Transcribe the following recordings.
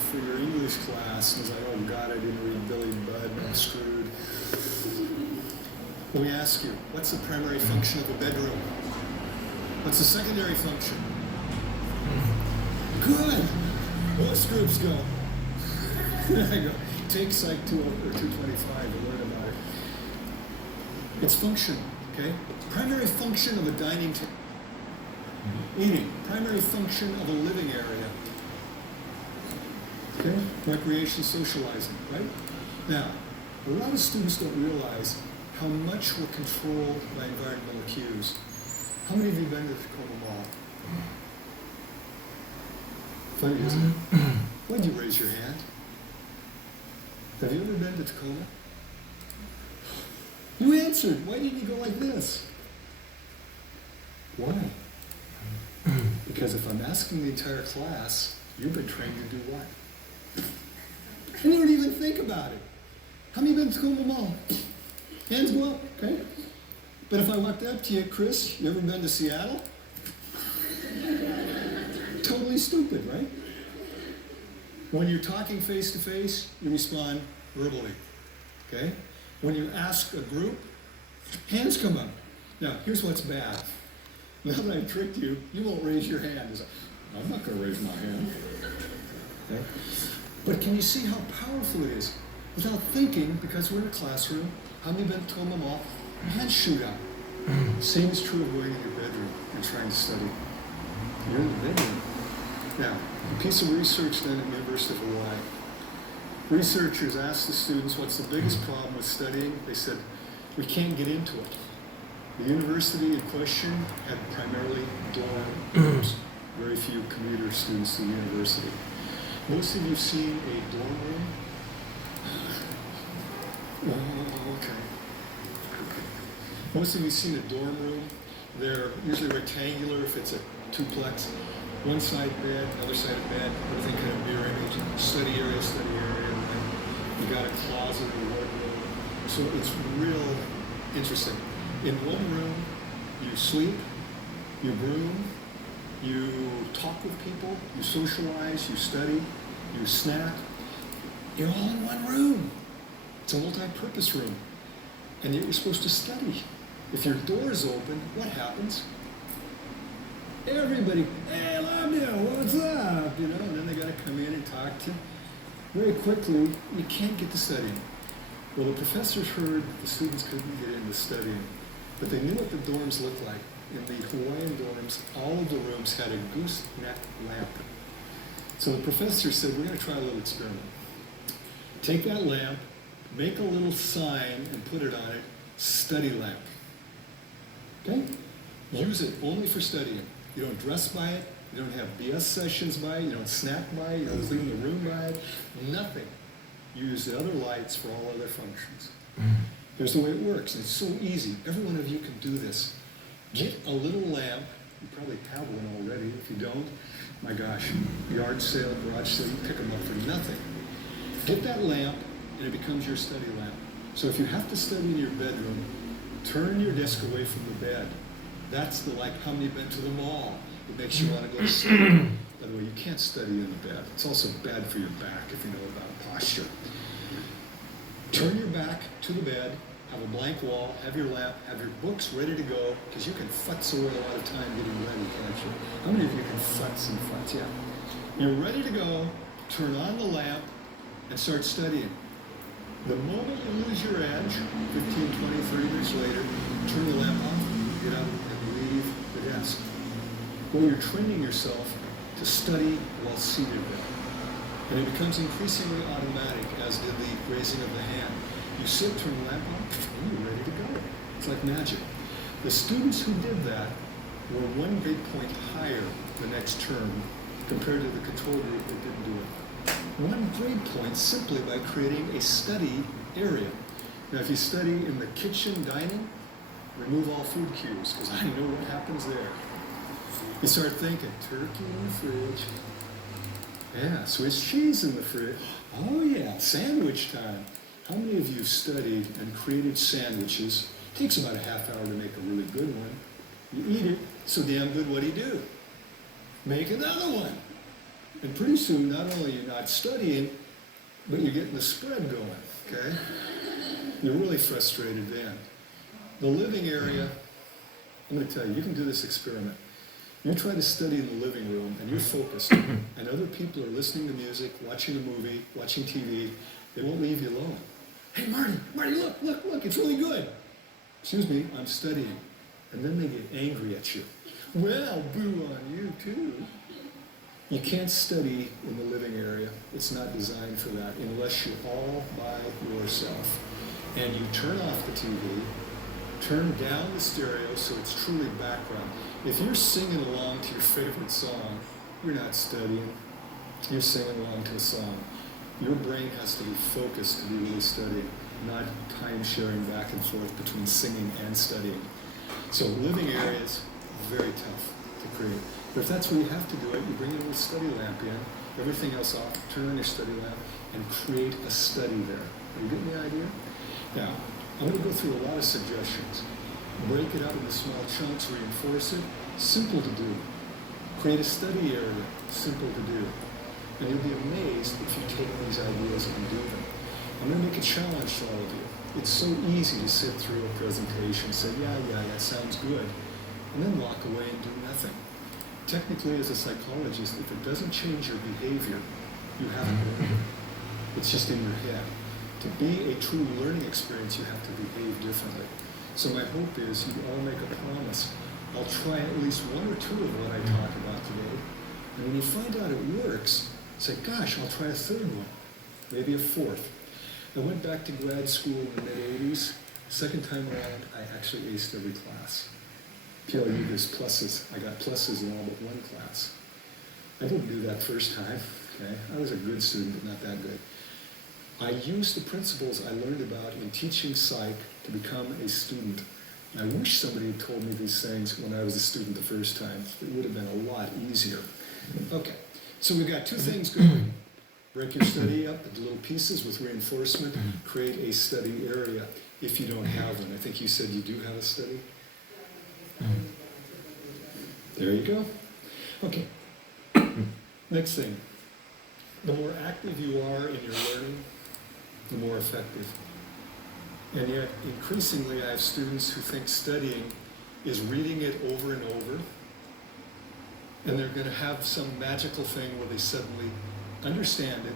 for your English class. And I was like, oh God, I didn't read Billy Budd, and I'm screwed. Let me ask you, what's the primary function of a bedroom? What's the secondary function? Good. Most groups go. There I go. Take Psych 2 or 225 and learn about it. It's function, okay? Primary function of a dining table. Eating. Primary function of a living area. Okay? Recreation, socializing, right? Now, a lot of students don't realize how much we're controlled by environmental cues. How many of you have been to Tacoma Mall? Funny, isn't it? Why'd you raise your hand? Have you ever been to Tacoma? You answered. Why didn't you go like this? Why? Because if I'm asking the entire class, you've been trained to do what? And you don't even think about it. How many have been to Tacoma Mall? Hands go up, okay? But if I walked up to you, Chris, you ever been to Seattle? Totally stupid, right? When you're talking face to face, you respond verbally, okay? When you ask a group, hands come up. Now, here's what's bad. Now that I've tricked you, you won't raise your hand. It's like, I'm not going to raise my hand. Okay? But can you see how powerful it is? Without thinking, because we're in a classroom, how many have been to Tacoma Mall? Hands shoot out. Same is true of going in your bedroom and trying to study. You're in the bedroom. Now, a piece of research done at the University of Hawaii. Researchers asked the students, what's the biggest problem with studying? They said, we can't get into it. The university in question had primarily dorms, very few commuter students to the university. Most of you have seen a dorm room? Oh, okay. Most of you have seen a dorm room. They're usually rectangular if it's a duplex. One side bed, other side of bed, everything kind of mirror image, study area, and you got a closet or wardrobe. So it's real interesting. In one room, you sleep, you broom, you talk with people, you socialize, you study, you snack. You're all in one room. It's a multi-purpose room. And yet you're supposed to study. If your door is open, what happens? Everybody, hey, Lamia, what's up? You know, and then they got to come in and talk to you. Very quickly, you can't get to studying. Well, the professors heard the students couldn't get into studying, but they knew what the dorms looked like. In the Hawaiian dorms, all of the rooms had a gooseneck lamp. So the professor said, we're going to try a little experiment. Take that lamp, make a little sign, and put it on it, study lamp. Okay? Use it only for studying. You don't dress by it, you don't have BS sessions by it, you don't snack by it, you don't clean the room by it, nothing. Use the other lights for all other functions. Here's the way it works. It's so easy. Every one of you can do this. Get a little lamp. You probably have one already. If you don't, my gosh, yard sale, garage sale, you pick them up for nothing. Get that lamp, and it becomes your study lamp. So if you have to study in your bedroom, turn your desk away from the bed. That's the, like, how many have been to the mall? It makes you want to go to sleep. By the way, you can't study in the bed. It's also bad for your back if you know about posture. Turn your back to the bed, have a blank wall, have your lamp, have your books ready to go, because you can futz away a lot of time getting ready, can't you? How many of you can futz and futz? Yeah. You're ready to go, turn on the lamp, and start studying. The moment you lose your edge, 15, 20, 30 minutes later, turn the lamp off, get up, and leave the desk. Well, you're training yourself to study while seated there. And it becomes increasingly automatic, as did the raising of the hand. You sit, turn the lamp on, and you're ready to go. It's like magic. The students who did that were 1 grade point higher the next term compared to the control group that didn't do it. 1 grade point simply by creating a study area. Now, if you study in the kitchen dining, remove all food cues, because I know what happens there. You start thinking, turkey in the fridge. Yeah, Swiss cheese in the fridge. Oh yeah, sandwich time. How many of you have studied and created sandwiches? It takes about a half hour to make a really good one. You eat it, so damn good, what do? Make another one. And pretty soon, not only are you not studying, but you're getting the spread going, okay? You're really frustrated then. The living area, I'm going to tell you, you can do this experiment. You try to study in the living room and you're focused, and other people are listening to music, watching a movie, watching TV. They won't leave you alone. Hey, Marty, look, it's really good. Excuse me, I'm studying. And then they get angry at you. Well, boo on you too. You can't study in the living area. It's not designed for that unless you're all by yourself. And you turn off the TV, turn down the stereo so it's truly background. If you're singing along to your favorite song, you're not studying. You're singing along to a song. Your brain has to be focused to be really studying, not time sharing back and forth between singing and studying. So living areas, very tough to create. But if that's where you have to do it, you bring a little study lamp in, everything else off, turn on your study lamp, and create a study there. Are you getting the idea? Now, I'm going to go through a lot of suggestions. Break it up into small chunks, reinforce it, simple to do. Create a study area, simple to do. And you'll be amazed if you take these ideas and do them. I'm going to make a challenge to all of you. It's so easy to sit through a presentation, say, yeah, that sounds good, and then walk away and do nothing. Technically, as a psychologist, if it doesn't change your behavior, you haven't learned it. It's just in your head. To be a true learning experience, you have to behave differently. So my hope is you all make a promise. I'll try at least one or two of what I talk about today. And when you find out it works, say, gosh, I'll try a third one, maybe a fourth. I went back to grad school in the mid-'80s. Second time around, I actually aced every class. PLU gives pluses. I got pluses in all but one class. I didn't do that first time, okay? I was a good student, but not that good. I used the principles I learned about in teaching psych to become a student. I wish somebody had told me these things when I was a student the first time. It would have been a lot easier. Okay, so we've got two things going. Break your study up into little pieces with reinforcement. Create a study area if you don't have one. I think you said you do have a study. There you go. Okay. Next thing. The more active you are in your learning, the more effective. And yet, increasingly, I have students who think studying is reading it over and over, and they're going to have some magical thing where they suddenly understand it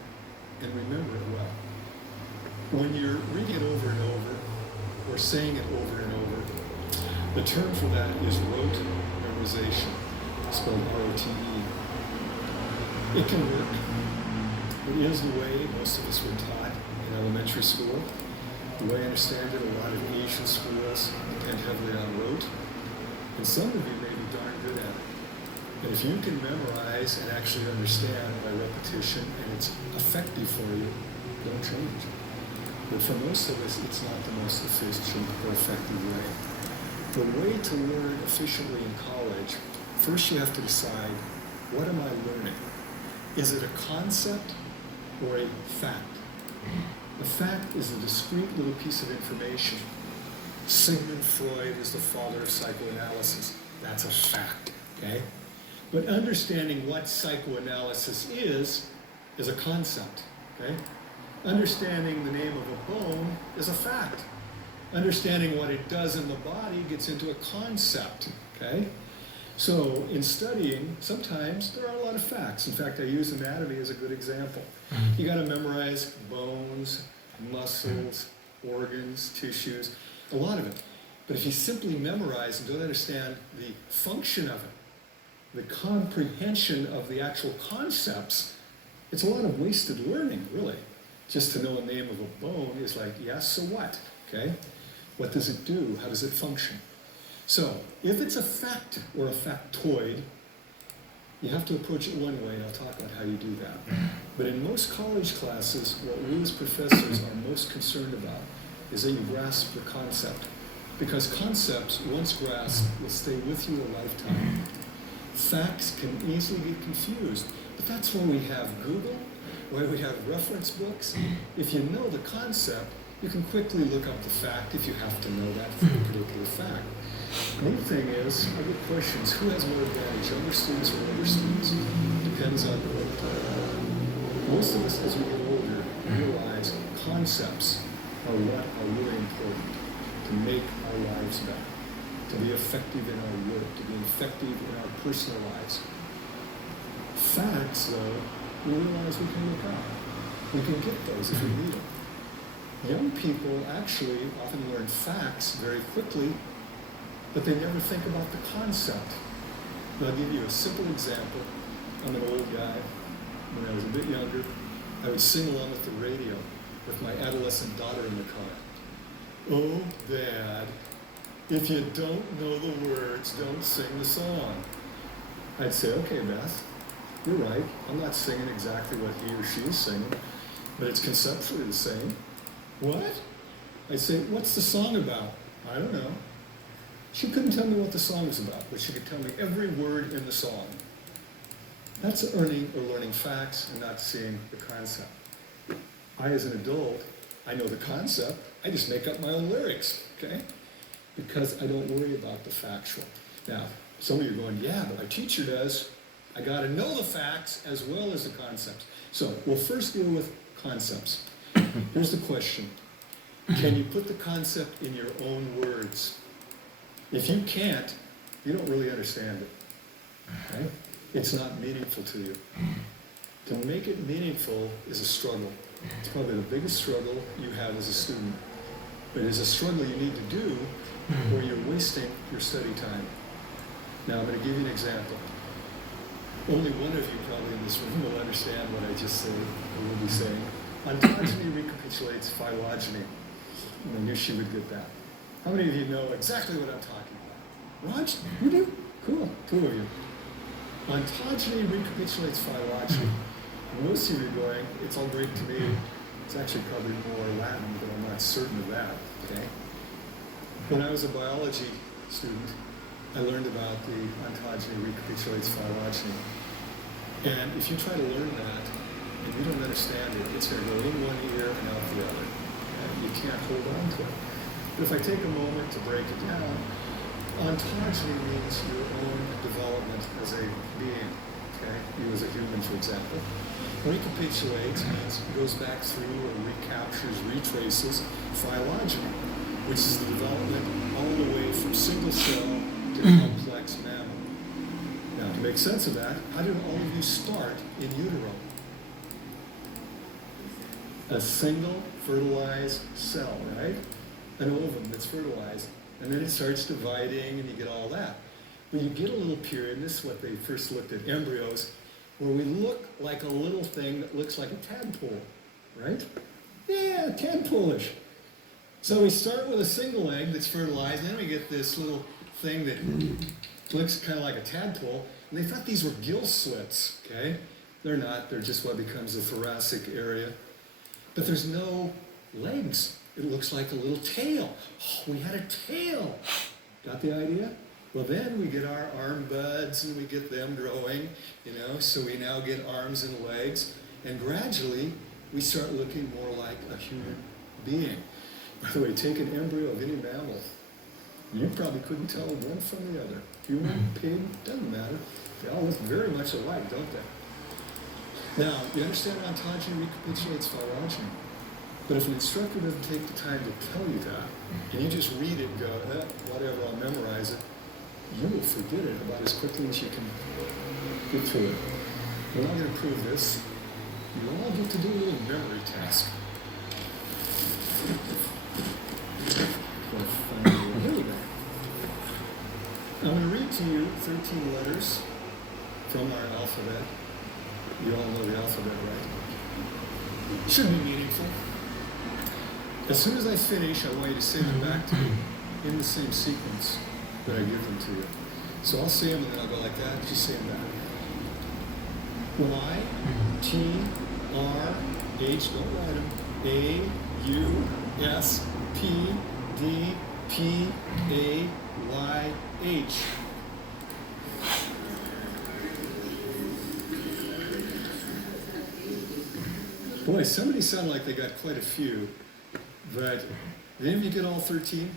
and remember it well. When you're reading it over and over, or saying it over and over, the term for that is rote memorization, spelled R-O-T-E. It can work. It is the way most of us were taught in elementary school. The way I understand it, a lot of Asian schools depend heavily on rote, and some of you may be darn good at it. And if you can memorize and actually understand by repetition, and it's effective for you, don't change. But for most of us, it's not the most efficient or effective way. The way to learn efficiently in college, first you have to decide, what am I learning? Is it a concept or a fact? A fact is a discrete little piece of information. Sigmund Freud is the father of psychoanalysis. That's a fact, okay? But understanding what psychoanalysis is a concept, okay? Understanding the name of a bone is a fact. Understanding what it does in the body gets into a concept, okay? So in studying, sometimes there are a lot of facts. In fact, I use anatomy as a good example. You got to memorize bones, muscles, organs, tissues, a lot of it. But if you simply memorize and don't understand the function of it, the comprehension of the actual concepts, it's a lot of wasted learning, really. Just to know a name of a bone is like, yes, so what? Okay? What does it do? How does it function? So, if it's a fact or a factoid, you have to approach it one way, and I'll talk about how you do that. But in most college classes, what we as professors are most concerned about is that you grasp the concept. Because concepts, once grasped, will stay with you a lifetime. Facts can easily get confused, but that's why we have Google, why we have reference books. If you know the concept, you can quickly look up the fact if you have to know that for a particular fact. The neat thing is, I get questions, who has more advantage, younger students or older students? Depends on what Most of us, as we get older, realize concepts are what are really important to make our lives better, to be effective in our work, to be effective in our personal lives. Facts, though, we realize we can look up. We can get those if we need them. Young people actually often learn facts very quickly, but they never think about the concept. And I'll give you a simple example. I'm an old guy. When I was a bit younger, I would sing along with the radio with my adolescent daughter in the car. Oh, Dad, if you don't know the words, don't sing the song. I'd say, okay, Beth, you're right. I'm not singing exactly what he or she is singing, but it's conceptually the same. What? I'd say, what's the song about? I don't know. She couldn't tell me what the song was about, but she could tell me every word in the song. That's learning facts and not seeing the concept. I, as an adult, I know the concept. I just make up my own lyrics, okay? Because I don't worry about the factual. Now, some of you are going, yeah, but my teacher does. I got to know the facts as well as the concepts. So we'll first deal with concepts. Here's the question. Can you put the concept in your own words? If you can't, you don't really understand it, okay? It's not meaningful to you. To make it meaningful is a struggle. It's probably the biggest struggle you have as a student. But it's a struggle you need to do or you're wasting your study time. Now I'm going to give you an example. Only one of you probably in this room will understand what I just said, or will be saying. Ontogeny recapitulates phylogeny. I knew she would get that. How many of you know exactly what I'm talking about? Raj, you do? Cool, 2 of you. Ontogeny recapitulates phylogeny. Most of you are going, it's all Greek to me. It's actually probably more Latin, but I'm not certain of that, okay? When I was a biology student, I learned about the ontogeny recapitulates phylogeny. And if you try to learn that, and you don't understand it, it's going to go in one ear and out the other. And you can't hold on to it. But if I take a moment to break it down, ontogeny means your own development as a being, okay? You as a human, for example. Recapitulates means it goes back through or recaptures, retraces phylogeny, which is the development all the way from single cell to complex mammal. Now, to make sense of that, how did all of you start in utero? A single fertilized cell, right? An ovum that's fertilized. And then it starts dividing and you get all that. But you get a little period, and this is what they first looked at embryos, where we look like a little thing that looks like a tadpole, right? Yeah, tadpole-ish. So we start with a single egg that's fertilized, and then we get this little thing that looks kind of like a tadpole, and they thought these were gill slits, okay? They're not, they're just what becomes the thoracic area. But there's no legs. It looks like a little tail. Oh, we had a tail. Got the idea? Well, then we get our arm buds and we get them growing, so we now get arms and legs. And gradually, we start looking more like a human being. By the way, take an embryo of any mammal. You probably couldn't tell one from the other. Human, pig, doesn't matter. They all look very much alike, don't they? Now, you understand ontogeny recapitulates phylogeny. But if an instructor doesn't take the time to tell you that, and you just read it and go, whatever, I'll memorize it, you will forget it about as quickly as you can get through it. We're not going to prove this. You all get to do a little memory task. Here we go. I'm going to read to you 13 letters from our alphabet. You all know the alphabet, right? Should be meaningful. As soon as I finish, I want you to say them back to me in the same sequence that I give them to you. So I'll say them and then I'll go like that. Just say them back. Y, T, R, H, don't write them. A, U, S, P, D, P, A, Y, H. Boy, somebody sounded like they got quite a few. But did any of you get all 13?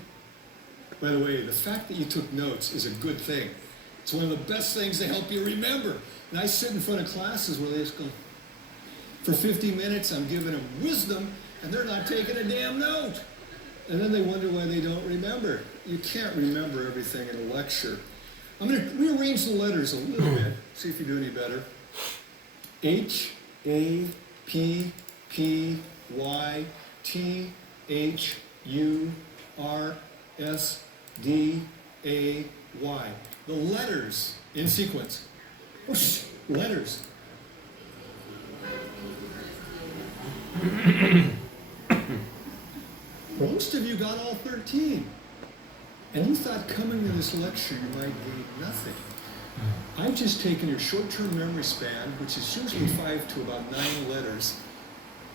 By the way, the fact that you took notes is a good thing. It's one of the best things to help you remember. And I sit in front of classes where they just go, for 50 minutes I'm giving them wisdom and they're not taking a damn note. And then they wonder why they don't remember. You can't remember everything in a lecture. I'm going to rearrange the letters a little bit, see if you do any better. H, A, P, P, Y, T, H, U, R, S, D, A, Y. The letters in sequence. Whoosh, letters. Most of you got all 13. And you thought coming to this lecture you might gain nothing. I've just taken your short-term memory span, which is usually 5 to about 9 letters,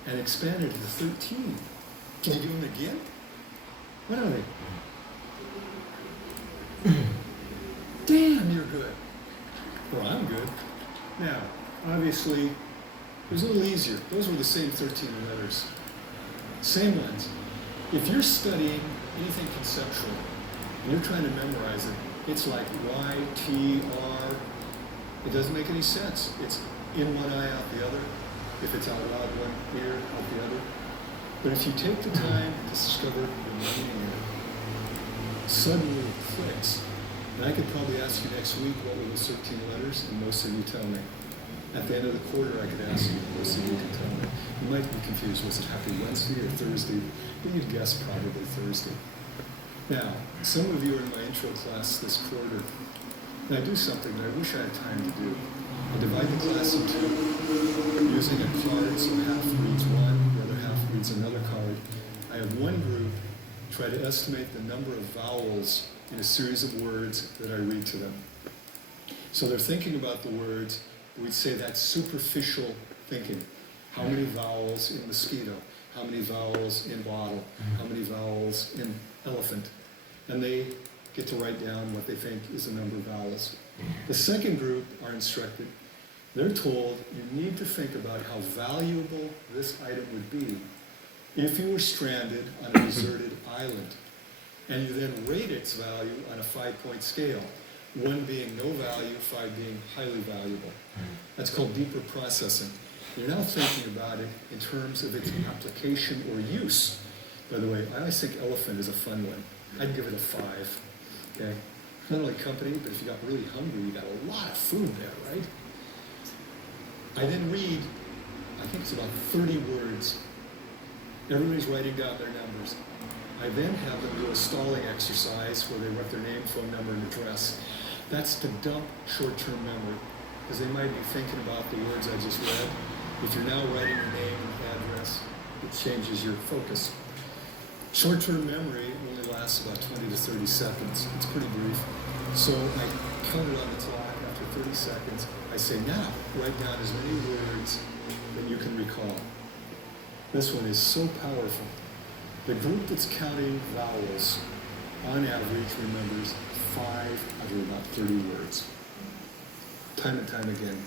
and expanded it to 13. Can you do them again? What are they? Damn, you're good. Well, I'm good. Now, obviously, it was a little easier. Those were the same 13 letters. Same ones. If you're studying anything conceptual, and you're trying to memorize it, it's like Y, T, R. It doesn't make any sense. It's in one eye, out the other. If it's out loud, one ear, out the other. But if you take the time to discover the meaning in it, suddenly it clicks. And I could probably ask you next week what were those 13 letters, and most of you tell me. At the end of the quarter, I could ask you, most of you can tell me. You might be confused, was it Happy Wednesday or Thursday? But you'd guess probably Thursday. Now, some of you are in my intro class this quarter, and I do something that I wish I had time to do. I divide the class in two, using a card, so half reads one, the other half reads another card. I have one group try to estimate the number of vowels in a series of words that I read to them. So they're thinking about the words, we'd say that's superficial thinking. How many vowels in mosquito? How many vowels in bottle? How many vowels in elephant? And they get to write down what they think is the number of vowels. The second group are instructed. They're told you need to think about how valuable this item would be if you were stranded on a deserted island. And you then rate its value on a 5-point scale. 1 being no value, 5 being highly valuable. That's called deeper processing. You're now thinking about it in terms of its application or use. By the way, I always think elephant is a fun one. I'd give it a 5. Okay? Not only company, but if you got really hungry, you got a lot of food there, right? I then read, I think it's about 30 words. Everybody's writing down their numbers. I then have them do a stalling exercise where they write their name, phone number, and address. That's to dump short-term memory, because they might be thinking about the words I just read. If you're now writing your name and address, it changes your focus. Short-term memory only lasts about 20 to 30 seconds. It's pretty brief. So I count it on the clock. After 30 seconds, I say, now, write down as many words that you can recall. This one is so powerful. The group that's counting vowels, on average, remembers 5 out of about 30 words. Time and time again.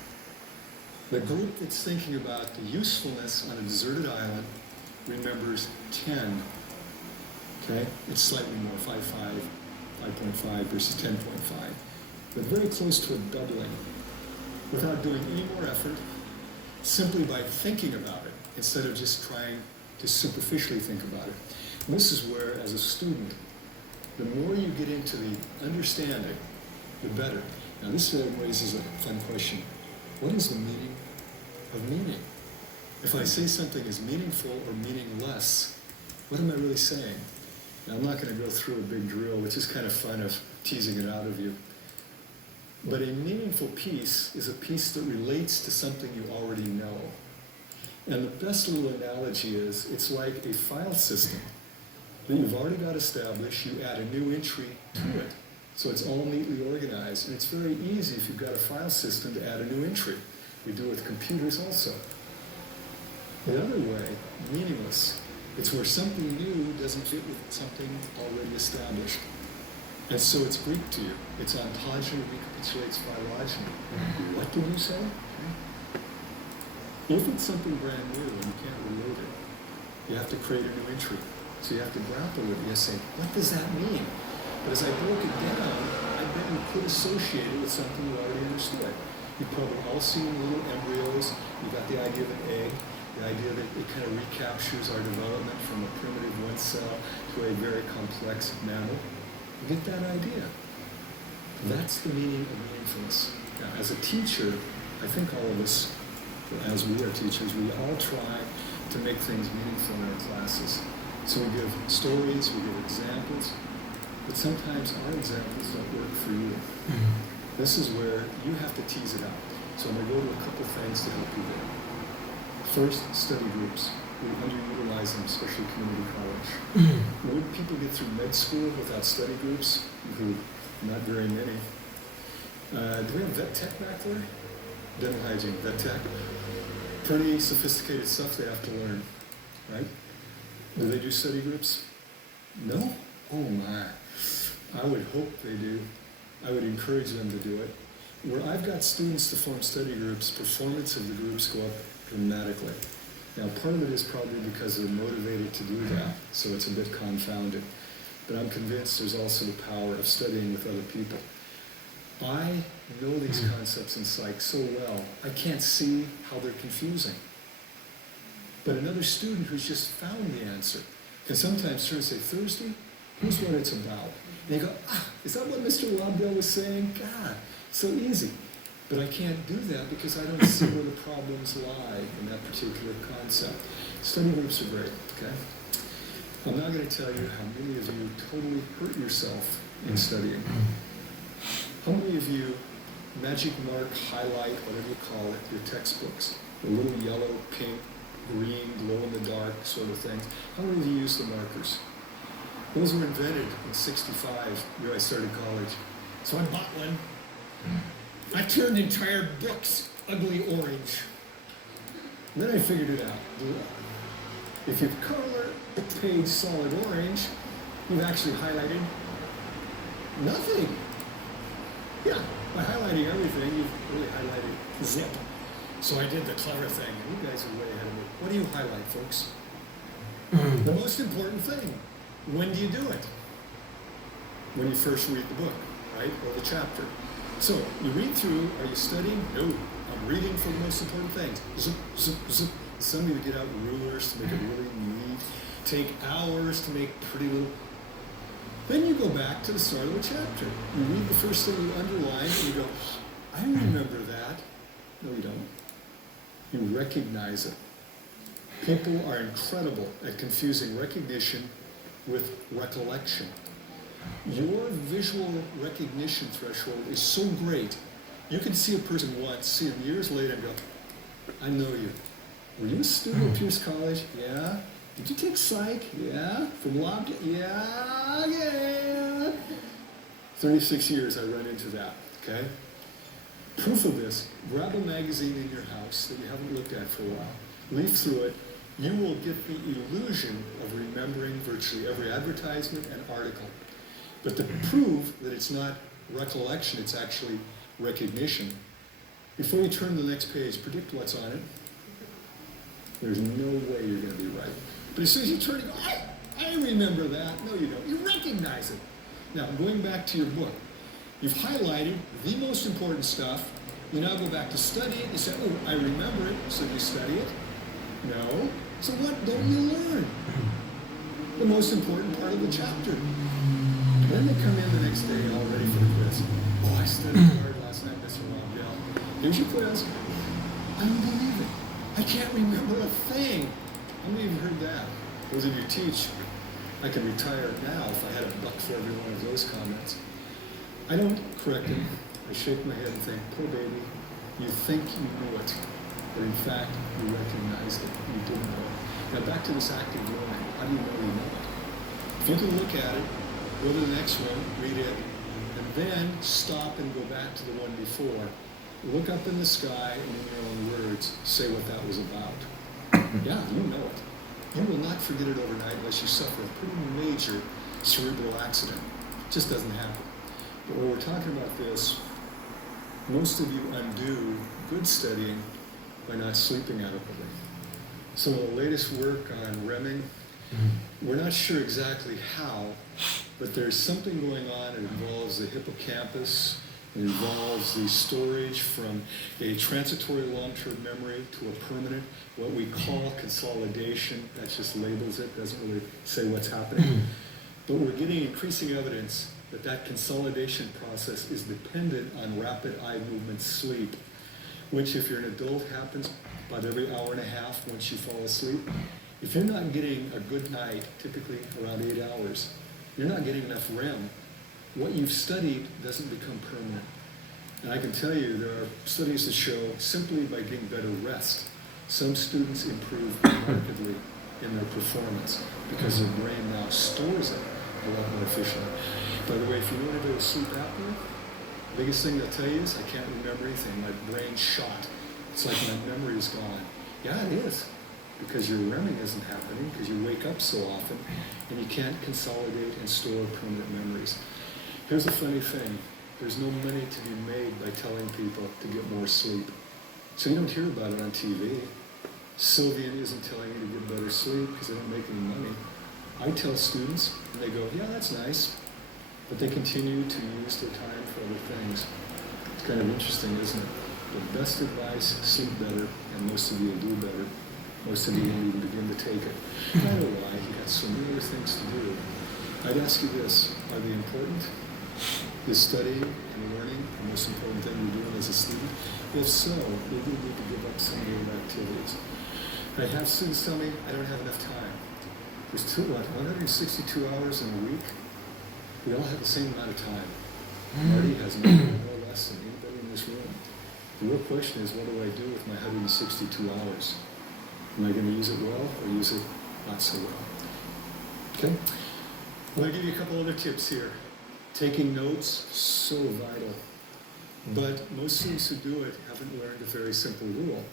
The group that's thinking about the usefulness on a deserted island remembers 10. Okay? It's slightly more, 5.5 versus 10.5. But very close to a doubling. Without doing any more effort, simply by thinking about it, instead of just trying to superficially think about it. And this is where, as a student, the more you get into the understanding, the better. Now this raises a fun question. What is the meaning of meaning? If I say something is meaningful or meaningless, what am I really saying? Now I'm not going to go through a big drill, which is kind of fun of teasing it out of you. But a meaningful piece is a piece that relates to something you already know. And the best little analogy is, it's like a file system that you've already got established. You add a new entry to it, so it's all neatly organized. And it's very easy if you've got a file system to add a new entry. We do it with computers also. The other way, meaningless. It's where something new doesn't fit with something already established. And so it's Greek to you. Its ontogeny recapitulates phylogeny. What did you say? If it's something brand new and you can't relate it, you have to create a new entry. So you have to grapple with it. You say, what does that mean? But as I broke it down, I then could associate it with something you already understood. You've probably all seen little embryos. You got the idea of an egg, the idea that it kind of recaptures our development from a primitive one cell to a very complex mammal. You get that idea. That's the meaning of meaningfulness. Now, as a teacher, I think all of us, as we are teachers, we all try to make things meaningful in our classes. So we give stories, we give examples, but sometimes our examples don't work for you. This is where you have to tease it out. So I'm going to go to a couple things to help you there. First, study groups. We underutilize them, especially community college. Would people get through med school without study groups? Not very many. Do we have vet tech back there? Dental hygiene, vet tech. Pretty sophisticated stuff they have to learn, right? Do they do study groups? No? Oh my. I would hope they do. I would encourage them to do it. Where I've got students to form study groups, performance of the groups go up dramatically. Now, part of it is probably because they're motivated to do that, so it's a bit confounded. But I'm convinced there's also the power of studying with other people. I know these concepts in psych so well, I can't see how they're confusing. But another student who's just found the answer can sometimes turn and say, Thursday, here's what it's about. And you go, is that what Mr. Lobdell was saying? God, so easy. But I can't do that because I don't see where the problems lie in that particular concept. Study groups are great, okay? I'm not going to tell you how many of you totally hurt yourself in studying. How many of you magic mark, highlight, whatever you call it, your textbooks? The little yellow, pink, green, glow in the dark sort of things. How many of you use the markers? Those were invented in '65, the year I started college. So I bought one. I turned entire books ugly orange. And then I figured it out. If you color the page solid orange, you've actually highlighted nothing. Yeah, by highlighting everything, you've really highlighted zip. So I did the clever thing, and you guys are way ahead of me. What do you highlight, folks? The most important thing. When do you do it? When you first read the book, right? Or the chapter. So you read through, are you studying? No, I'm reading for the most important things. Zip, zip, zip. Some of you get out rulers to make it really neat. Take hours to make pretty little. Then you go back to the start of the chapter. You read the first thing you underline, and you go, I remember that. No, you don't. You recognize it. People are incredible at confusing recognition with recollection. Your visual recognition threshold is so great, you can see a person once, see them years later and go, I know you. Were you a student at Pierce College? Yeah. Did you take psych? Yeah. From Lobdell? Yeah. 36 years I run into that, okay? Proof of this, grab a magazine in your house that you haven't looked at for a while, leaf through it, you will get the illusion of remembering virtually every advertisement and article. But to prove that it's not recollection, it's actually recognition, before you turn to the next page, predict what's on it. There's no way you're going to be right. But as soon as you turn and go, I remember that. No, you don't. You recognize it. Now, going back to your book, you've highlighted the most important stuff. You now go back to study it. You say, oh, I remember it. So do you study it? No. So what don't you learn? The most important part of the chapter. And then they come in the next day all ready for the quiz. Oh, I studied hard last night, Mr. Lobdell. Here's your quiz. Unbelievable. I can't remember a thing. How many of you heard that? Those of you who teach, I could retire now if I had a buck for every one of those comments. I don't correct it. I shake my head and think, poor baby, you think you knew it, but in fact, you recognized it. You didn't know it. Now back to this active learning. How do you know you know it? If you can look at it, go to the next one, read it, and then stop and go back to the one before. Look up in the sky and in your own words, say what that was about. Yeah, you know it. You will not forget it overnight unless you suffer a pretty major cerebral accident. It just doesn't happen. But when we're talking about this, most of you undo good studying by not sleeping adequately. Some of the latest work on REMing, we're not sure exactly how, but there's something going on. It involves the hippocampus. It involves the storage from a transitory long-term memory to a permanent, what we call consolidation. That just labels it, doesn't really say what's happening. But we're getting increasing evidence that that consolidation process is dependent on rapid eye movement sleep, which if you're an adult happens about every hour and a half once you fall asleep. If you're not getting a good night, typically around 8 hours, you're not getting enough REM. What you've studied doesn't become permanent. And I can tell you there are studies that show simply by getting better rest, some students improve markedly in their performance because their brain now stores it a lot more efficiently. By the way, if you know anybody with sleep apnea, the biggest thing they'll tell you is, I can't remember anything, my brain's shot. It's like my memory is gone. Yeah, it is, because your REMing isn't happening, because you wake up so often, and you can't consolidate and store permanent memories. Here's a funny thing. There's no money to be made by telling people to get more sleep. So you don't hear about it on TV. Sylvian isn't telling you to get better sleep because they don't make any money. I tell students, and they go, yeah, that's nice. But they continue to use their time for other things. It's kind of interesting, isn't it? The best advice, sleep better, and most of you will do better. Most of you won't even begin to take it. I know why. You got so many other things to do. I'd ask you this, are they important? Is studying and learning the most important thing you're doing as a student? If so, maybe you need to give up some of your activities. I have students tell me, I don't have enough time. There's 162 hours in a week. We all have the same amount of time. Marty has no less than anybody in this room. The real question is, what do I do with my 162 hours? Am I going to use it well or use it not so well? Okay? I'm going to give you a couple other tips here. Taking notes, so vital. But most students who do it haven't learned a very simple rule.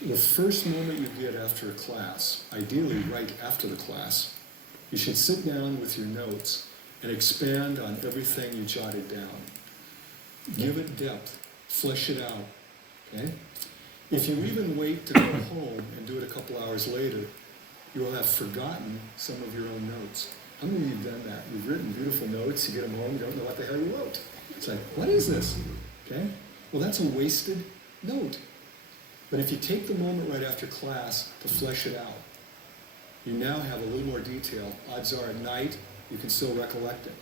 The first moment you get after a class, ideally right after the class, you should sit down with your notes and expand on everything you jotted down. Give it depth, flesh it out, okay? If you even wait to go home and do it a couple hours later, you will have forgotten some of your own notes. How many of you have done that? You've written beautiful notes, you get them home, you don't know what the hell you wrote. It's like, what is this? Okay? Well, that's a wasted note. But if you take the moment right after class to flesh it out, you now have a little more detail. Odds are at night, you can still recollect it.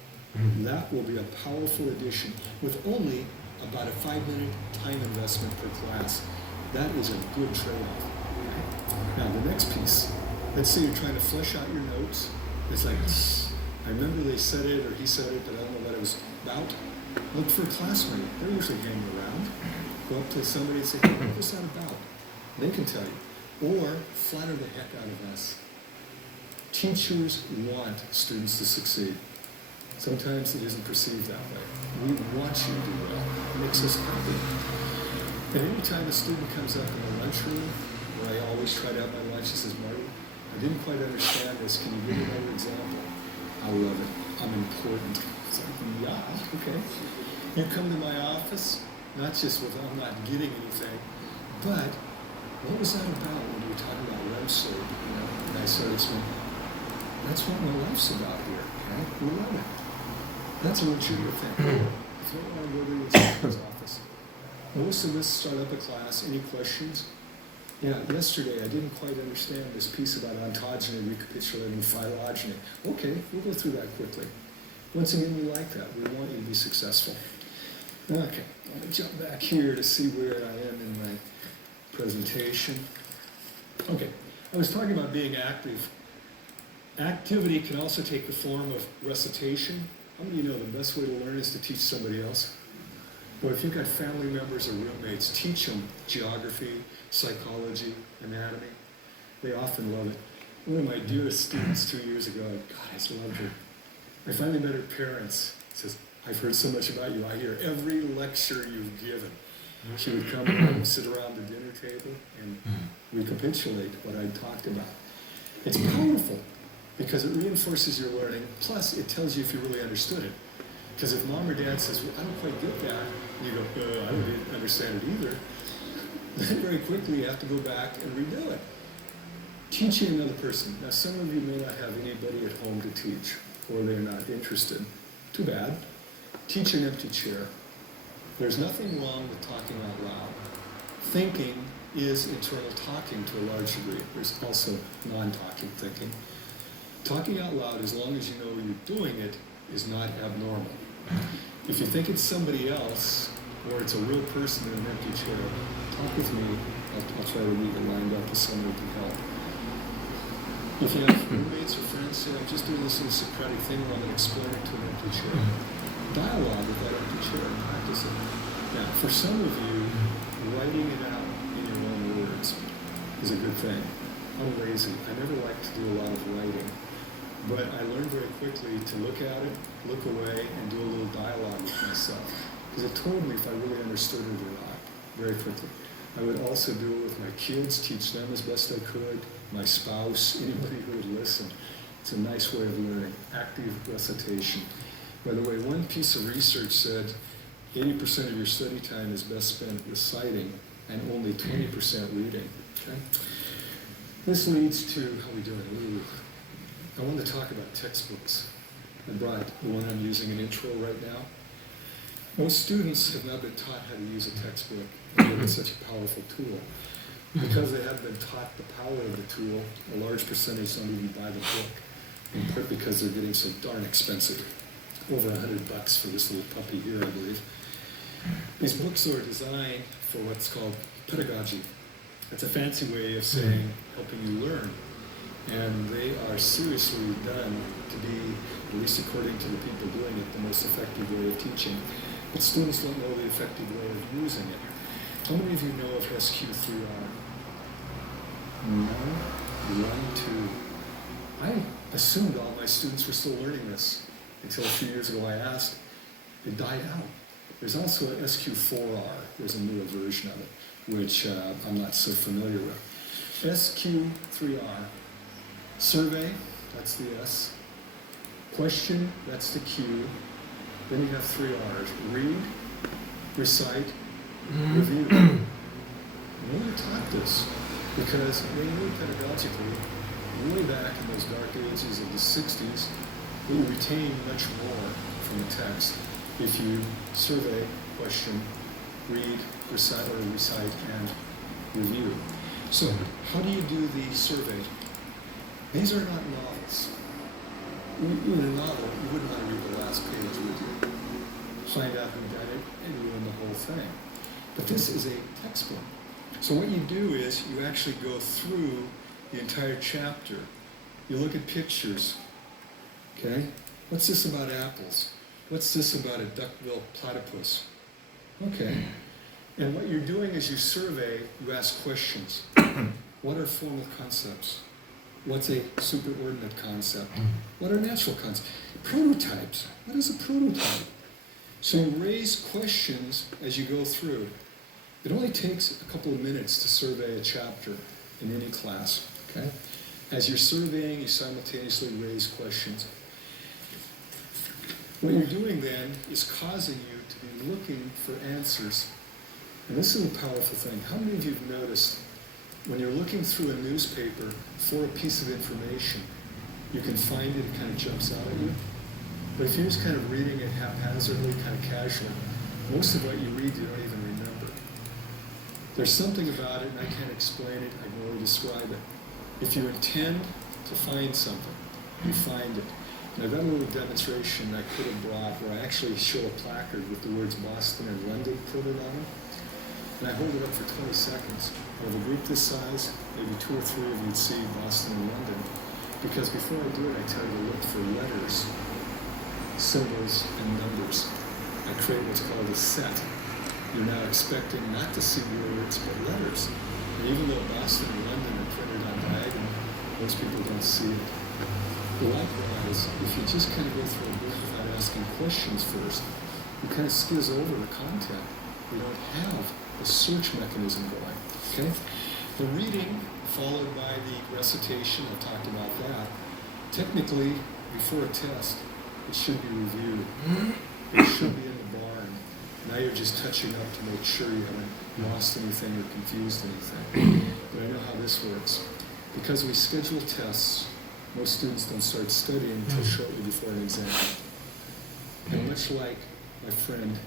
That will be a powerful addition with only about a 5-minute time investment per class. That is a good trade-off. Now, the next piece. Let's say you're trying to flesh out your notes. It's like, I remember they said it or he said it, but I don't know what it was about. Look for a classmate. They're usually hanging around. Go up to somebody and say, hey, what was that about? They can tell you. Or flatter the heck out of us. Teachers want students to succeed. Sometimes it isn't perceived that way. We want you to do well. It makes us happy. And anytime a student comes up in the lunchroom, where I always try to have my lunch, and says, Marty, I didn't quite understand this. Can you give me another example? I love it. I'm important. It's like, yeah, okay. You come to my office, not just with I'm not getting anything, but what was that about when you were talking about REM sleep? You know? And I started saying, that's what my life's about here. Okay? We love it. That's a legitimate thing. If you don't want to go to your teacher's office, most of us start up a class. Any questions? Yeah, yesterday I didn't quite understand this piece about ontogeny recapitulating phylogeny. Okay, we'll go through that quickly. Once again, we like that. We want you to be successful. Okay, I'm going to jump back here to see where I am in my presentation. Okay, I was talking about being active. Activity can also take the form of recitation. How many of you know the best way to learn is to teach somebody else? Well, if you've got family members or roommates, teach them geography, psychology, anatomy. They often love it. One of my dearest students 2 years ago, God, I just loved her. I finally met her parents. She says, I've heard so much about you. I hear every lecture you've given. She would come and sit around the dinner table and recapitulate what I'd talked about. It's powerful because it reinforces your learning, plus it tells you if you really understood it. Because if mom or dad says, well, I don't quite get that, and you go, I didn't understand it either, then very quickly you have to go back and redo it. Teaching another person. Now, some of you may not have anybody at home to teach. or they're not interested. Too bad. Teach an empty chair. There's nothing wrong with talking out loud. Thinking is internal talking to a large degree. There's also non-talking thinking. Talking out loud, as long as you know you're doing it, is not abnormal. If you think it's somebody else, or it's a real person in an empty chair, talk with me. I'll try to leave it lined up with someone who can help. If you have roommates or friends say, I'm just doing this little Socratic thing where I'm going to explain it to an empty chair. Dialogue with that empty chair and practice it. Now, for some of you, writing it out in your own words is a good thing. I'm lazy. I never like to do a lot of writing. But I learned very quickly to look at it, look away, and do a little dialogue with myself. Because it told me if I really understood it or not, very quickly. I would also do it with my kids, teach them as best I could, my spouse, anybody who would listen. It's a nice way of learning, active recitation. By the way, one piece of research said 80% of your study time is best spent reciting and only 20% reading. Okay? This leads to, how are we doing? Ooh. I want to talk about textbooks. I brought the one I'm using in intro right now. Most students have not been taught how to use a textbook, and it's such a powerful tool. Because they haven't been taught the power of the tool, a large percentage don't even buy the book, in part because they're getting so darn expensive. Over $100 for this little puppy here, I believe. These books are designed for what's called pedagogy. It's a fancy way of saying helping you learn. And they are seriously done to be, at least according to the people doing it, the most effective way of teaching. But students don't know the effective way of using it. How many of you know of SQ3R? No? 1, 2. I assumed all my students were still learning this until a few years ago I asked. It died out. There's also a SQ4R. There's a newer version of it, which I'm not so familiar with. SQ3R. Survey, that's the S. Question, that's the Q. Then you have 3 R's. Read, recite, review. No one taught this because they knew pedagogically, way back in those dark ages of the 60s, we retain much more from the text if you survey, question, read, recite, and review. So, how do you do the survey? These are not novels. In a novel, you wouldn't want to read the last page, would you? Find out who done it and ruin the whole thing. But this is a textbook. So what you do is you actually go through the entire chapter. You look at pictures. Okay? What's this about apples? What's this about a duck-billed platypus? Okay. And what you're doing is you survey, you ask questions. What are formal concepts? What's a superordinate concept? What are natural concepts? Prototypes. What is a prototype? So you raise questions as you go through. It only takes a couple of minutes to survey a chapter in any class. Okay? As you're surveying, you simultaneously raise questions. What you're doing then is causing you to be looking for answers. And this is a powerful thing. How many of you have noticed when you're looking through a newspaper for a piece of information, you can find it, it kind of jumps out at you. But if you're just kind of reading it haphazardly, kind of casually, most of what you read you don't even remember. There's something about it, and I can't explain it, I can only describe it. If you intend to find something, you find it. And I've got a little demonstration I could have brought where I actually show a placard with the words Boston and London printed on it. And I hold it up for 20 seconds. With a group this size, maybe 2 or 3 of you'd see Boston and London. Because before I do it, I tell you to look for letters, symbols, and numbers. I create what's called a set. You're now expecting not to see words, but letters. And even though Boston and London are printed on diagonal, most people don't see it. Likewise, if you just kind of go through a book without asking questions first, you kind of skizz over the content. You don't have a search mechanism going. Okay? The reading, followed by the recitation, I talked about that. Technically, before a test, it should be reviewed. It should be in the barn. Now you're just touching up to make sure you haven't lost anything or confused anything. But I know how this works. Because we schedule tests, Most students don't start studying until shortly before an exam. And much like my friend,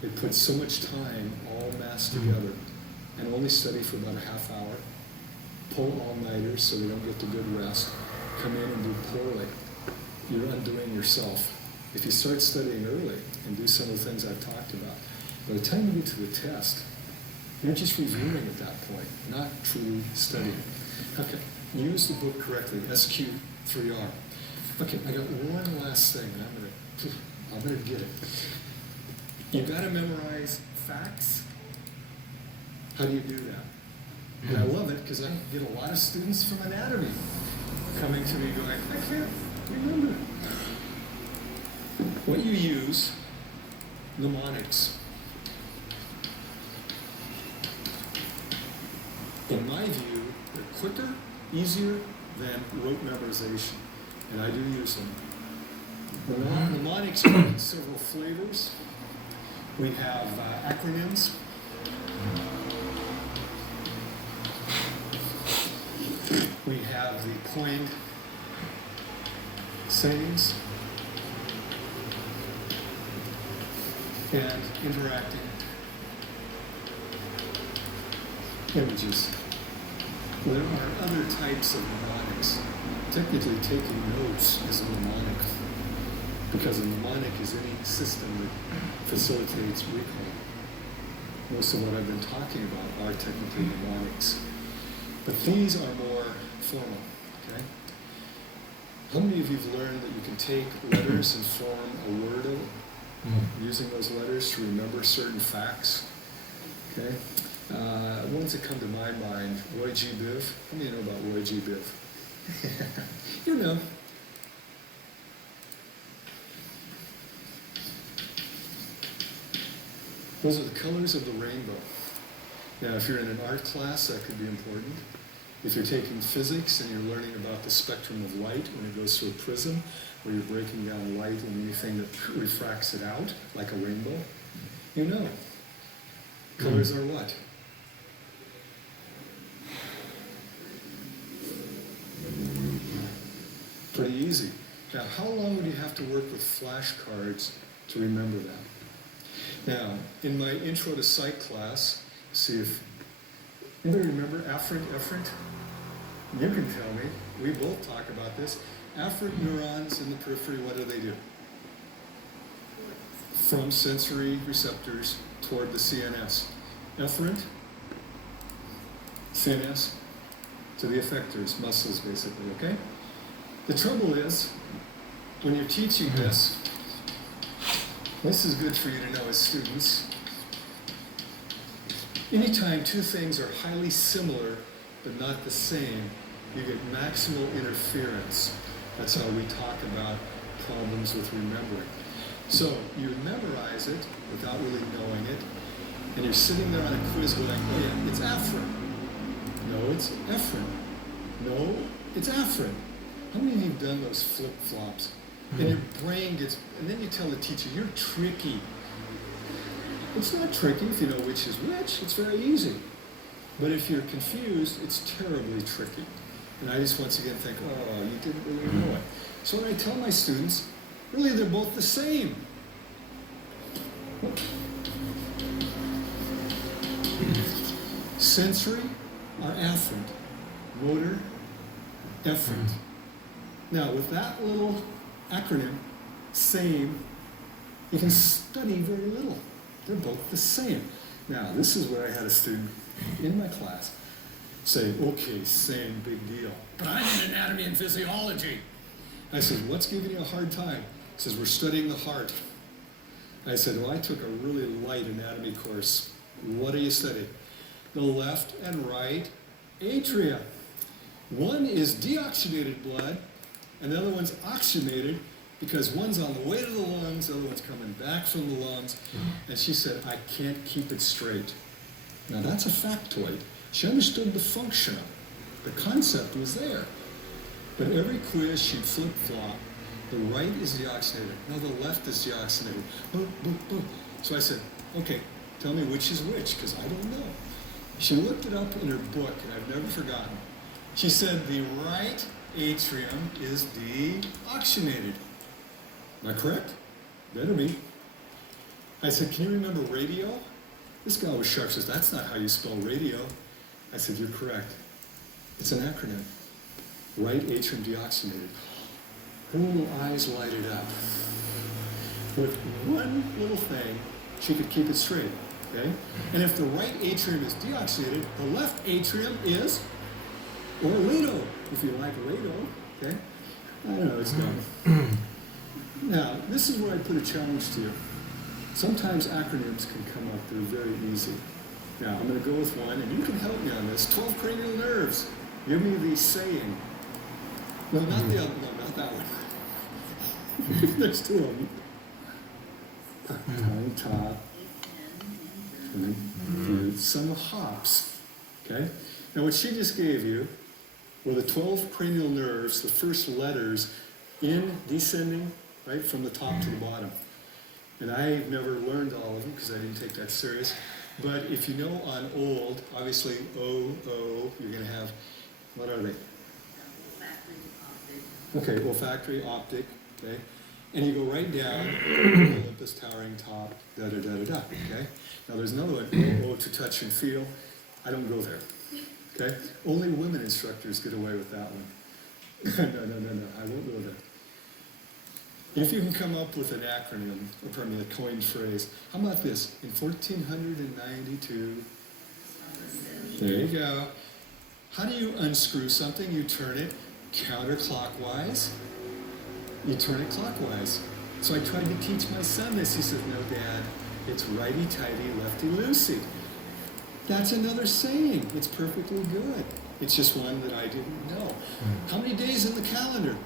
they put so much time all massed together and only study for about a half hour, pull all-nighters so they don't get the good rest, come in and do poorly. You're undoing yourself. If you start studying early and do some of the things I've talked about, by the time you get to the test, you're just reviewing at that point, not truly studying. Okay, use the book correctly, SQ3R. Okay, I got one last thing, and I'm gonna get it. You gotta memorize facts. How do you do that? And I love it because I get a lot of students from anatomy coming to me going, I can't remember. What you use, mnemonics. In my view, they're quicker, easier than rote memorization, and I do use them. Mnemonics come in several flavors. We have acronyms. We have the coined sayings and interacting images. There are other types of mnemonics. Technically, taking notes is a mnemonic, because a mnemonic is any system that facilitates recall. Most of what I've been talking about are technically mnemonics. But these are more formal, okay? How many of you have learned that you can take letters and form a word using those letters to remember certain facts? Okay? Ones that come to my mind, Roy G. Biv. How many know about Roy G. Biv? You know. Those are the colors of the rainbow. Now, if you're in an art class, that could be important. If you're taking physics and you're learning about the spectrum of light when it goes through a prism, where you're breaking down light and anything that refracts it out, like a rainbow, you know. Colors are what? Pretty easy. Now, how long would you have to work with flashcards to remember that? Now, in my Intro to Psych class, see if anybody remember afferent? You can tell me. We both talk about this. Afferent neurons in the periphery, what do? From sensory receptors toward the CNS. Efferent, CNS, to the effectors, muscles basically, okay? The trouble is, when you're teaching this is good for you to know as students. Anytime two things are highly similar but not the same, you get maximal interference. That's how we talk about problems with remembering. So you memorize it without really knowing it, and you're sitting there on a quiz going, oh yeah, it's afferent. No, it's efferent. No, it's afferent. How many of you have done those flip-flops? And your brain gets, and then you tell the teacher, you're tricky. It's not tricky if you know which is which. It's very easy. But if you're confused, it's terribly tricky. And I just once again think, oh, you didn't really know it. So when I tell my students, really they're both the same. Sensory are afferent. Motor, efferent. Now with that little acronym, SAME, you can study very little. They're both the same. Now, this is where I had a student in my class say, okay, SAME, big deal. But I'm in anatomy and physiology. I said, what's giving you a hard time? He says, we're studying the heart. I said, well, I took a really light anatomy course. What do you study? The left and right atria. One is deoxygenated blood, and the other one's oxygenated, because one's on the way to the lungs, the other one's coming back from the lungs. And she said, I can't keep it straight. Now that's a factoid. She understood the function of it. The concept was there. But every quiz she'd flip-flop. The right is deoxygenated. No, the left is deoxygenated. Boop, boop, boop. So I said, okay, tell me which is which, because I don't know. She looked it up in her book, and I've never forgotten. She said the right atrium is deoxygenated. Am I correct? Better be. I said, can you remember radio? This guy was sharp, says, that's not how you spell radio. I said, you're correct. It's an acronym. Right atrium deoxygenated. Her little eyes lighted up. With one little thing, she could keep it straight, okay? And if the right atrium is deoxygenated, the left atrium is, or Lato, if you like Lato, okay? I don't know, it's done. Now, this is where I put a challenge to you. Sometimes acronyms can come up, they're very easy. Now, I'm going to go with one, and you can help me on this. 12 cranial nerves. Give me the saying. No, not the other, no, not that one. There's two of them. Tongue, top, and some hops. Okay? Now, what she just gave you were the 12 cranial nerves, the first letters in descending, right, from the top to the bottom. And I've never learned all of them because I didn't take that serious. But if you know on old, obviously O, you're going to have, what are they? Okay, olfactory, optic, okay? And you go right down, Olympus, towering top, da-da-da-da-da, okay? Now there's another one, O to touch and feel. I don't go there, okay? Only women instructors get away with that one. No, I won't go there. If you can come up with an acronym, or pardon me, a coined phrase, how about this? In 1492, there you go. How do you unscrew something? You turn it counterclockwise. You turn it clockwise. So I tried to teach my son this. He says, no, Dad, it's righty-tighty, lefty-loosey. That's another saying. It's perfectly good. It's just one that I didn't know. How many days in the calendar?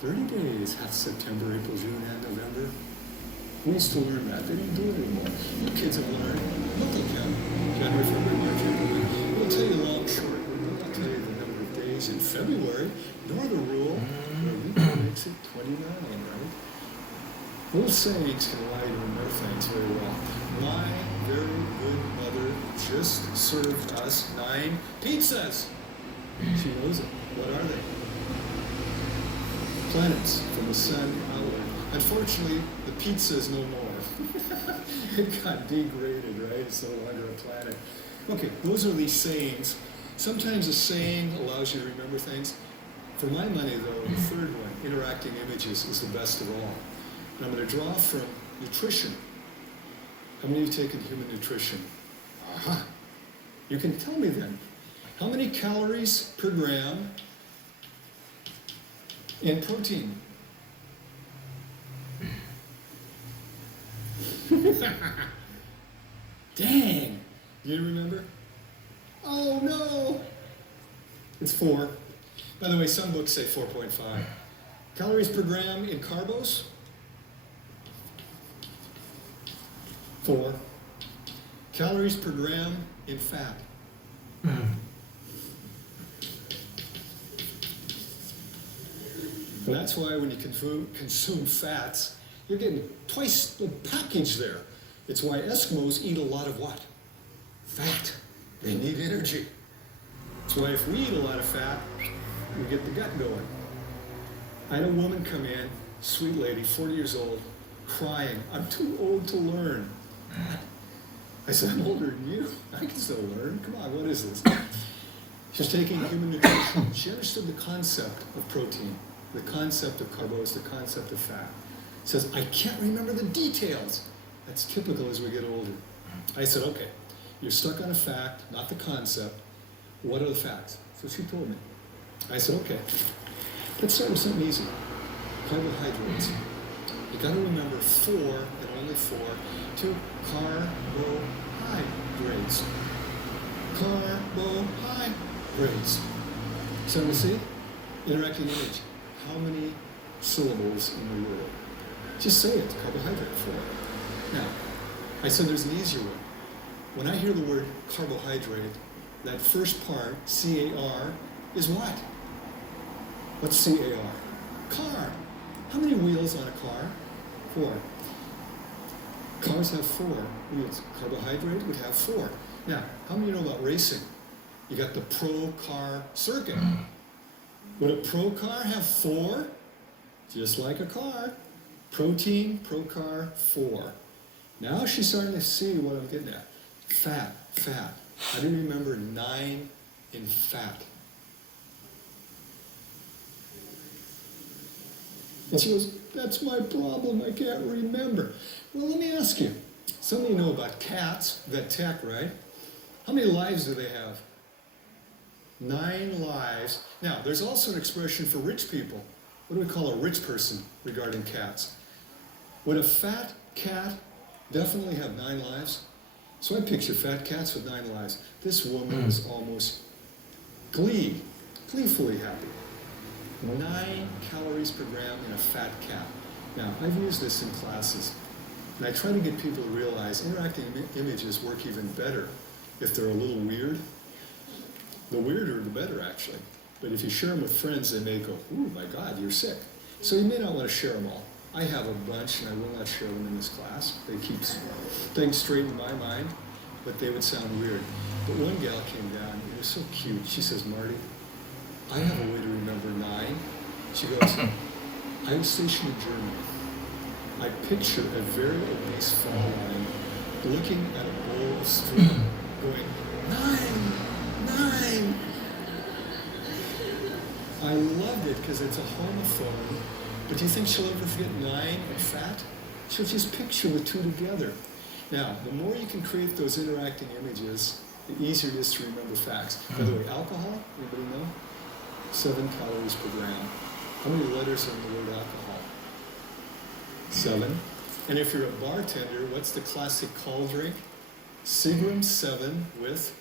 30 days. That's September, April, June, and November. Who used to learn that? They don't do it anymore. You kids have learned. Look at them. January, February, March, April. We'll tell you long, short. We'll not tell you the number of days in February, nor the rule. Well, makes it 29, right? Little sayings can allow you to remember things very well. My very good mother just served us 9 pizzas. She knows it. What are they? Planets from the sun outward. Unfortunately, the pizza is no more. It got degraded, right? It's no longer a planet. Okay, those are these sayings. Sometimes a saying allows you to remember things. For my money, though, the third one, interacting images, is the best of all. And I'm going to draw from nutrition. How many of you taken human nutrition? Aha! You can tell me then. How many calories per gram in protein? Dang! You remember? Oh no! It's 4. By the way, some books say 4.5. Calories per gram in carbos? 4. Calories per gram in fat? And that's why when you consume fats, you're getting twice the package there. It's why Eskimos eat a lot of what? Fat. They need energy. That's why if we eat a lot of fat, we get the gut going. I had a woman come in, sweet lady, 40 years old, crying, I'm too old to learn. I said, I'm older than you. I can still learn. Come on, what is this? She was taking human nutrition. She understood the concept of protein, the concept of carbs, the concept of fat. Says, I can't remember the details. That's typical as we get older. I said, okay, you're stuck on a fact, not the concept. What are the facts? So she told me. I said, okay, let's start with something easy. Carbohydrates. You got to remember 4, and only 4, to carbohydrates. Carbohydrates. So we see? Interacting image. How many syllables in the word? Just say it, carbohydrate, 4. Now, I said there's an easier one. When I hear the word carbohydrate, that first part, C-A-R, is what? What's C-A-R? Car. How many wheels on a car? 4. Cars have 4 wheels. Carbohydrate would have 4. Now, how many know about racing? You got the pro car circuit. Would a Procar have 4? Just like a car. Protein, Procar, 4. Now she's starting to see what I'm getting at. Fat, fat. I didn't remember 9 in fat. And she goes, that's my problem, I can't remember. Well, let me ask you. Some of you know about cats, vet tech, right? How many lives do they have? 9 lives. Now, there's also an expression for rich people. What do we call a rich person regarding cats? Would a fat cat definitely have 9 lives? So I picture fat cats with 9 lives. This woman is almost gleefully happy. 9 calories per gram in a fat cat. Now, I've used this in classes, and I try to get people to realize interacting images work even better if they're a little weird. The weirder, the better, actually. But if you share them with friends, they may go, ooh, my God, you're sick. So you may not want to share them all. I have a bunch, and I will not share them in this class. They keep things straight in my mind, but they would sound weird. But one gal came down, it was so cute. She says, Marty, I have a way to remember 9. She goes, I was stationed in Germany. I picture a very obese fall line looking at a bowl of stew, going, 9. I loved it because it's a homophone, but do you think she'll ever forget 9 and fat? She'll just picture the 2 together. Now, the more you can create those interacting images, the easier it is to remember facts. By the way, alcohol, anybody know? 7 calories per gram. How many letters are in the word alcohol? 7. And if you're a bartender, what's the classic call drink? Seagram 7 with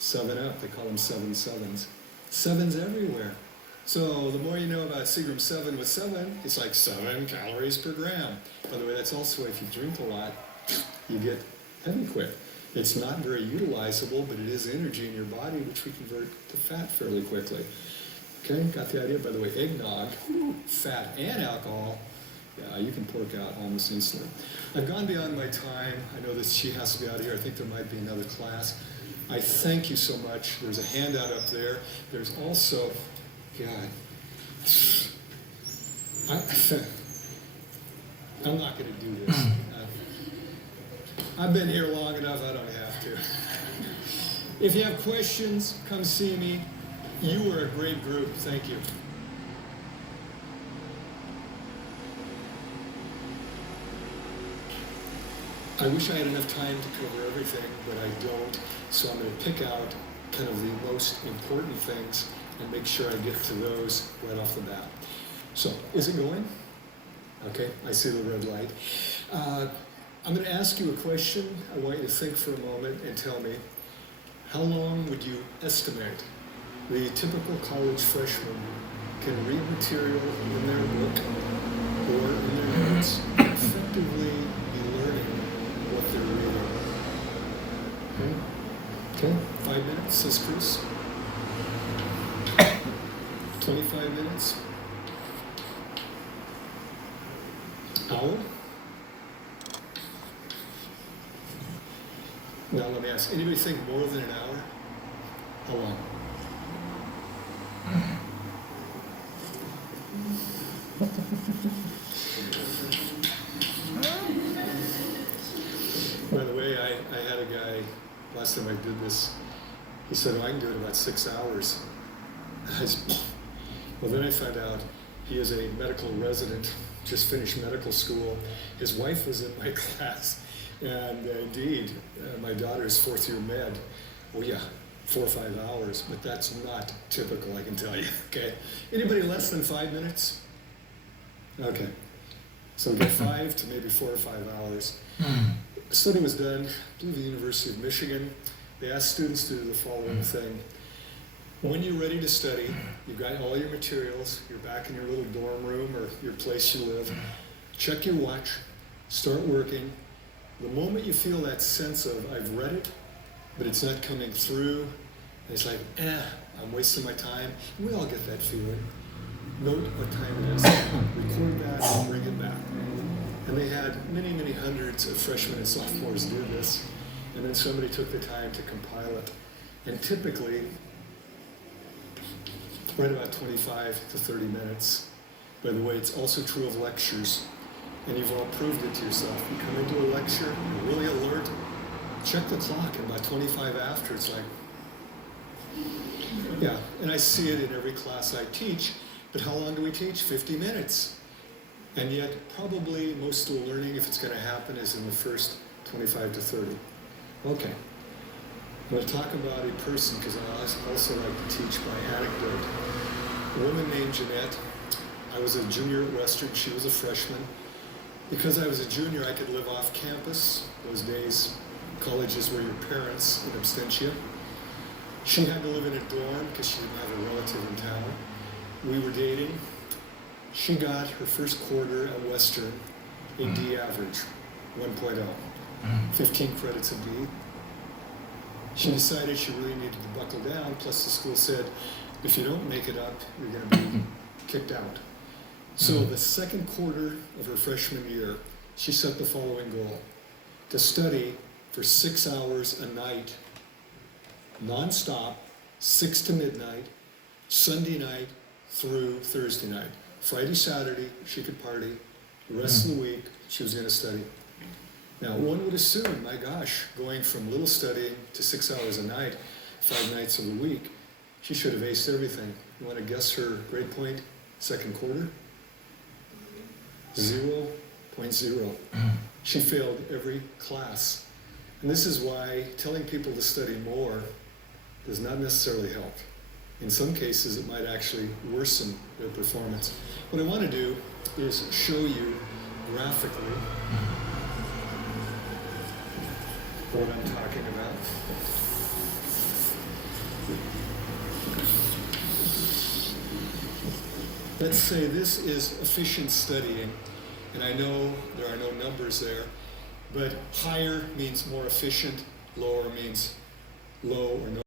7-Up. They call them 7 sevens. 7's everywhere. So the more you know about Seagram 7 with 7, it's like 7 calories per gram. By the way, that's also if you drink a lot, you get heavy quick. It's not very utilizable, but it is energy in your body, which we convert to fat fairly quickly. Okay, got the idea? By the way, eggnog, fat and alcohol, yeah, you can pork out almost instantly. I've gone beyond my time. I know that she has to be out of here. I think there might be another class. I thank you so much. There's a handout up there. There's also, God, I'm not going to do this. I've been here long enough, I don't have to. If you have questions, come see me. You were a great group. Thank you. I wish I had enough time to cover everything, but I don't. So I'm going to pick out kind of the most important things and make sure I get to those right off the bat. So, is it going? Okay, I see the red light. I'm going to ask you a question. I want you to think for a moment and tell me, how long would you estimate the typical college freshman can read material in their book or in their notes and effectively be learning what they're reading? Okay, 5 minutes, says Chris. 25 minutes? Hour? Now let me ask, anybody think more than an hour? How long? By the way, I had a guy, last time I did this, he said, oh, I can do it in about 6 hours. Well, then I found out he is a medical resident, just finished medical school. His wife was in my class, and indeed, my daughter's 4th year med. Oh yeah, 4 or 5 hours, but that's not typical, I can tell you, okay? Anybody less than 5 minutes? Okay, so we get 5 to maybe 4 or 5 hours. A study was done, I believe the University of Michigan. They asked students to do the following thing. When you're ready to study, you've got all your materials, you're back in your little dorm room or your place you live, check your watch, start working. The moment you feel that sense of, I've read it, but it's not coming through, and it's like, I'm wasting my time. We all get that feeling. Note what time it is, record that, and bring it back. And they had many, many hundreds of freshmen and sophomores do this, and then somebody took the time to compile it. And typically, right about 25 to 30 minutes. By the way, it's also true of lectures, and you've all proved it to yourself. You come into a lecture, you're really alert, check the clock, and by 25 after, it's like, yeah, and I see it in every class I teach, but how long do we teach? 50 minutes. And yet, probably most of the learning, if it's going to happen, is in the first 25 to 30. Okay. I'm going to talk about a person, because I also like to teach by anecdote. A woman named Jeanette. I was a junior at Western, she was a freshman. Because I was a junior, I could live off campus. Those days, colleges were your parents in absentia. She had to live in a dorm because she didn't have a relative in town. We were dating. She got her first quarter at Western, a D average, 1.0, 15 credits a D. She decided she really needed to buckle down, plus the school said, if you don't make it up, you're going to be kicked out. So the second quarter of her freshman year, she set the following goal: to study for 6 hours a night, non-stop, 6 to midnight, Sunday night through Thursday night. Friday, Saturday, she could party. The rest of the week, she was going to study. Now, one would assume, my gosh, going from little studying to 6 hours a night, 5 nights of the week, she should have aced everything. You want to guess her grade point, second quarter? 0.0. She failed every class. And this is why telling people to study more does not necessarily help. In some cases, it might actually worsen their performance. What I want to do is show you graphically what I'm talking about. Let's say this is efficient studying, and I know there are no numbers there, but higher means more efficient, lower means low or no